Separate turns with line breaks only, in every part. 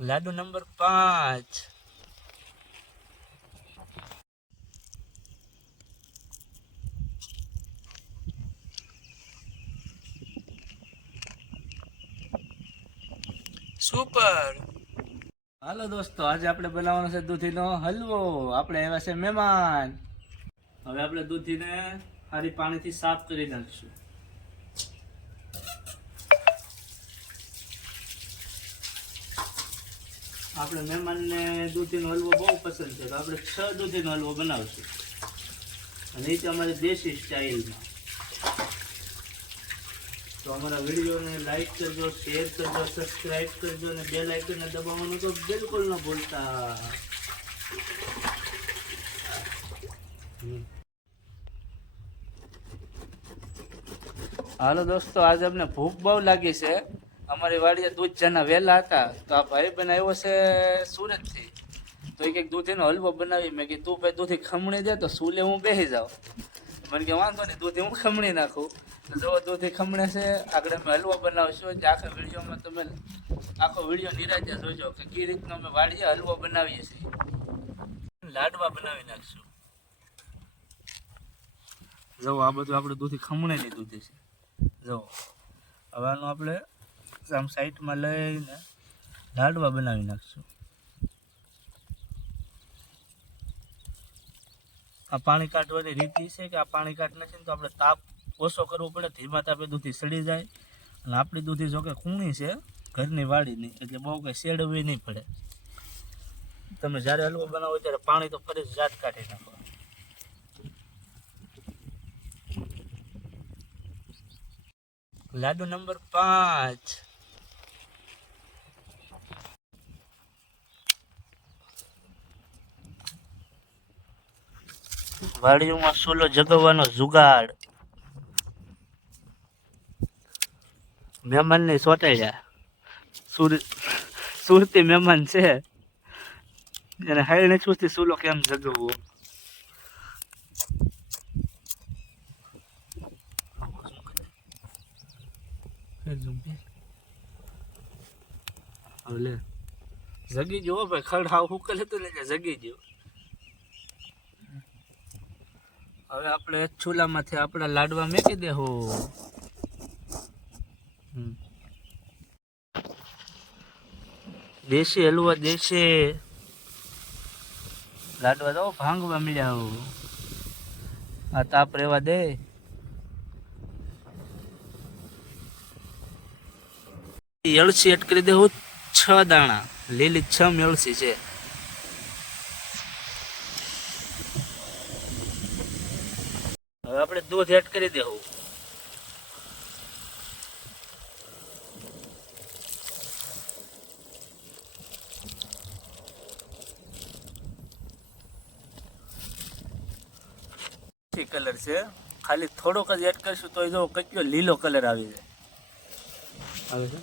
લાડુ number પાંચ. Super હાલો દોસ્તો, આજે આપણે બનાવવાનો છે દૂધીનો હલવો. આપણે આવ્યા છે મહેમાન. હવે આપણે દૂધીને સારી પાણીથી સાફ કરી નાખીશું. આપણે મહેમાનને દૂધીનો હલવો બહુ પસંદ છે, તો આપણે છ દૂધીનો હલવો બનાવશું. અને એ અમારી દેશી સ્ટાઇલમાં. તો અમારા વિડીયોને લાઈક કરજો શેર કરજો સબસ્ક્રાઈબ કરજો અને બે લાઇકને દબાવવાનું તો બિલકુલ ન ભૂલતા. હાલો દોસ્તો, આજે અમને ભૂખ બહુ લાગી છે. અમારી વાડીએ દૂધ જના વહેલા હતા, તો આ ભાઈ બન આવ્યો છે સુરતથી. તો એક કંઈક દૂધીનો હલવો બનાવી, મેં કીધું, તું ભાઈ દૂધી ખમણી દે તો સુલે હું બેસી જાઉં. મને કે, વાંધો નહીં, દૂધી હું ખમણી નાખું. જો દૂધી ખમણે છે. આગળ અમે હલવો બનાવશું. જે આખા વિડીયોમાં તમે આખો વીડિયો નિરાજે જોજો કે કઈ રીતનો અમે વાડીએ હલવો બનાવીએ છીએ. લાડવા બનાવી નાખશું. જો આ બધું આપણે દૂધી ખમણેલી દૂધી છે. જો હવે આનું આપણે આમ સાઈડમાં લઈને લાડવા બનાવી નાખશું. આ પાણી કાઢવાની રીત છે કે આ પાણી કાઢ નથી તો આપણે તાપ ઓછો કરવો પડે, ધીમા તાપે દૂધી સડી જાય. અને આપણી દૂધી જોકે ખૂણી છે, ઘરની વાડીની, એટલે બહુ કંઈ શેડવી નહીં પડે. તમે જ્યારે હલવો બનાવો ત્યારે પાણી તો ફરી જાત કાઢી નાખો. લાડુ નંબર પાંચ. વાડીઓમાં સોલો જગવવાનો જુગાડ. મહેમાન ને સોટાડ્યા. સુર, સુરતી મહેમાન છે. એને હાઈ નથી સુરતી સોલો કેમ જગવવો? જગી જુઓ ભાઈ, ખડ હાવ હુકલ હતું ને જગી ગયો. હવે આપણે ચૂલામાંથી આપણા લાડવા મેકી દેહો. દેશી હલવા દેશે. લાડવા તો ભાંગવા મળ્યા આ તાપ રેવા દે. એળસી એડ કરી દેવું છ દાણા. લીલી છમ એળસી છે. હવે આપણે દૂધ એડ કરી દેવું. કલર છે. ખાલી થોડોક જ એડ કરશું તો જો કચ્યો લીલો કલર આવી જાય. આવે છે?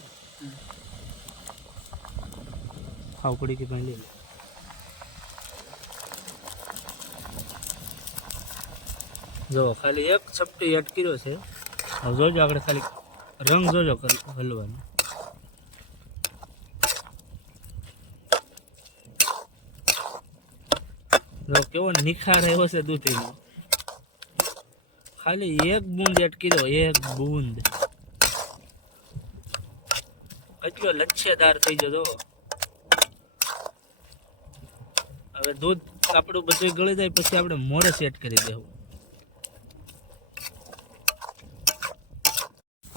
ખાવ પડી કે ભાઈ લે લે. જો, ખાલી એક ચપટી કર્યો છે. જોજો આપણે ખાલી રંગ જોજો હલવાનો. જો, કેવો નિખાર આવ્યો છે દૂધીનો. ખાલી એક બૂંદ એડ કર્યો, એક બૂંદ. કેટલો લચ્છેદાર થઈ જતો હવે દૂધ આપણું બધું ગળી જાય, પછી આપણે મોડે સેટ કરી દેવું.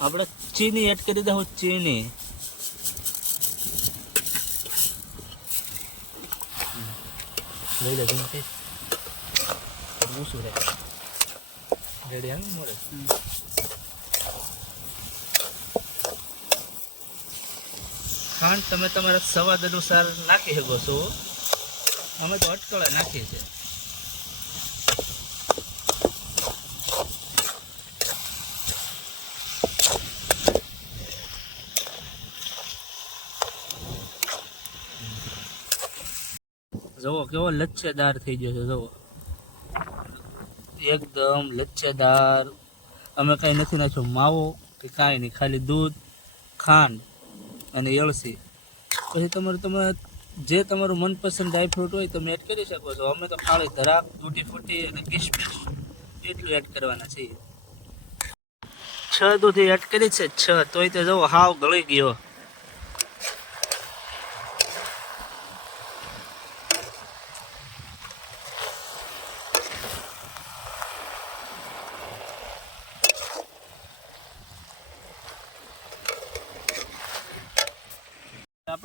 આપણે ચીની એડ કરી દઉં ચીની. લઈ લે જમ કે ઓછું રહે. રેડી આમ મોડે ખાંડ તમે તમારા સ્વાદ અનુસાર નાખી શકો છો. અમે તો અટકળા નાખીએ છીએ. જુઓ કેવો લચ્છેદાર થઈ ગયો છે જવો એકદમ લચ્છેદાર. અમે કાંઈ નથી નાખ્યું, માવો કે કાંઈ નહીં, ખાલી દૂધ, ખાંડ અને એળસી પછી તમારું, તમે જે તમારું મનપસંદ ડ્રાયફ્રૂટ હોય તમે એડ કરી શકો છો. અમે તો ખાલી ધરાક, તૂટી ફૂટી અને કિસમિસ એટલું એડ કરવાના છીએ. છ દૂધી એડ કરી છે, છ. તોય તે જવો હાવ ગળી ગયો.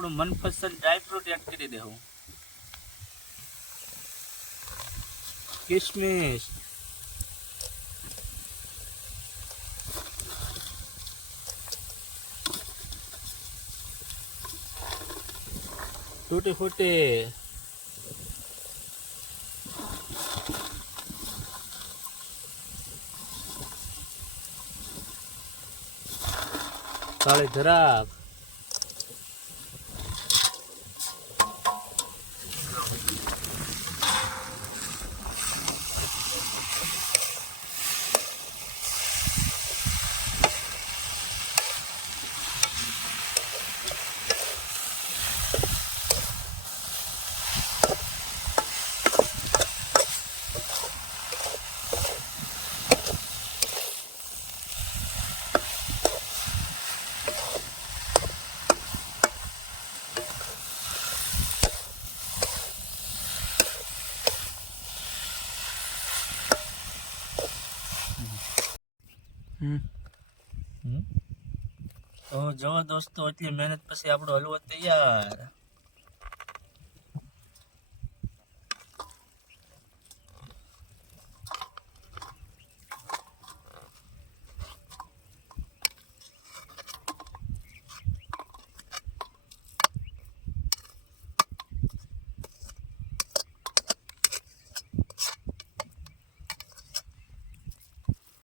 આપણું મનપસંદ ડ્રાયફ્રૂટ એડ કરી દેવું કિસમિસ તૂટી ફૂટી કાળી ધરાક તો જો દોસ્તો એટલી મહેનત પછી આપણો હલવો તૈયાર.